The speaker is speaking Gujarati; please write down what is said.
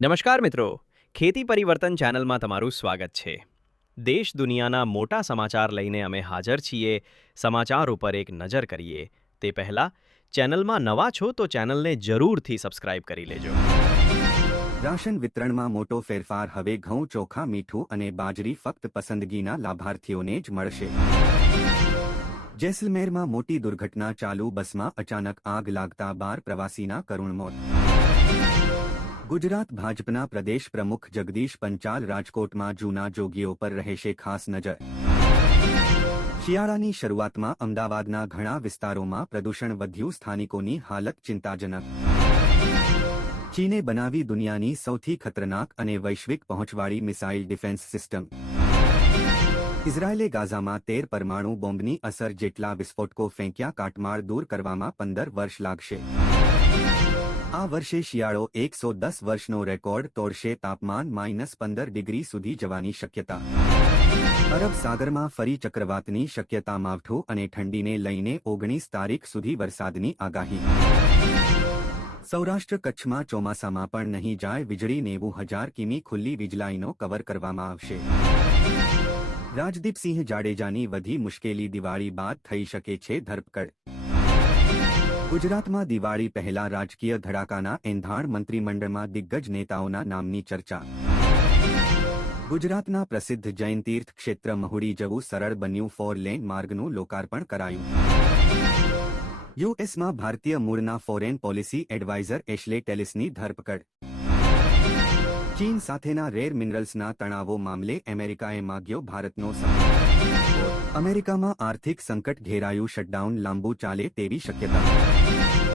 નમસ્કાર મિત્રો, ખેતી પરિવર્તન ચેનલમાં તમારું સ્વાગત છે. દેશ દુનિયાના મોટા સમાચાર લઈને અમે હાજર છીએ. સમાચાર ઉપર એક નજર કરીએ તે પહેલા ચેનલમાં નવા છો તો ચેનલને જરૂરથી સબસ્ક્રાઇબ કરી લેજો. રાશન વિતરણમાં મોટો ફેરફાર. હવે ઘઉં, ચોખા, મીઠું અને બાજરી ફક્ત પસંદગીના લાભાર્થીઓને જ મળશે. જેસલમેરમાં મોટી દુર્ઘટના. ચાલુ બસમાં અચાનક આગ લાગતા 12 પ્રવાસીના કરુણ મોત. ગુજરાત ભાજપના પ્રદેશ પ્રમુખ જગદીશ પંચાલ રાજકોટમાં જૂના જોગીઓ પર રહેશે ખાસ નજર. શિયાળાની શરૂઆતમાં અમદાવાદના ઘણા વિસ્તારોમાં પ્રદૂષણ વધ્યું. સ્થાનિકોની હાલત ચિંતાજનક. ચીને બનાવી દુનિયાની સૌથી ખતરનાક અને વૈશ્વિક પહોંચવાળી મિસાઇલ ડિફેન્સ સિસ્ટમ. ઇઝરાયેલે ગાઝામાં 13 પરમાણુ બોમ્બની અસર જેટલા વિસ્ફોટકો ફેંક્યા. કાટમાળ દૂર કરવામાં 15 વર્ષ લાગશે. આ વર્ષે શિયાળો 110 વર્ષનો રેકોર્ડ તોડશે. તાપમાન -15 ડિગ્રી સુધી જવાની શક્યતા. અરબ સાગરમાં ફરી ચક્રવાતની શક્યતા. માવઠું અને ઠંડીને લઈને 19 તારીખ સુધી વરસાદની આગાહી. સૌરાષ્ટ્ર કચ્છમાં ચોમાસામાં પણ નહીં જાય વીજળી. 90,000 કિમી ખુલ્લી વીજલાઈનો કવર કરવામાં આવશે. રાજદીપસિંહ જાડેજાની વધી મુશ્કેલી. દિવાળી બાદ થઈ શકે છે ધરપકડ. ગુજરાતમાં દિવાળી પહેલા રાજકીય ધડાકાના એંધાણ. મંત્રીમંડળમાં દિગ્ગજ નેતાઓના નામની ચર્ચા. ગુજરાતના પ્રસિદ્ધ જૈન તીર્થ ક્ષેત્ર મહુડી જવું સરળ બન્યું. 4 લેન માર્ગનું લોકાર્પણ કરાયું. યુએસમાં ભારતીય મૂળના ફોરેન પોલિસી એડવાઇઝર એશ્લે ટેલિસની ધરપકડ. ચીન સાથેના રેર મિનરલ્સના તણાવો મામલે અમેરિકાએ માગ્યો ભારતનો સહકાર. અમેરિકામાં આર્થિક સંકટ ઘેરાયું. શટડાઉન લાંબુ ચાલે તેવી શક્યતા.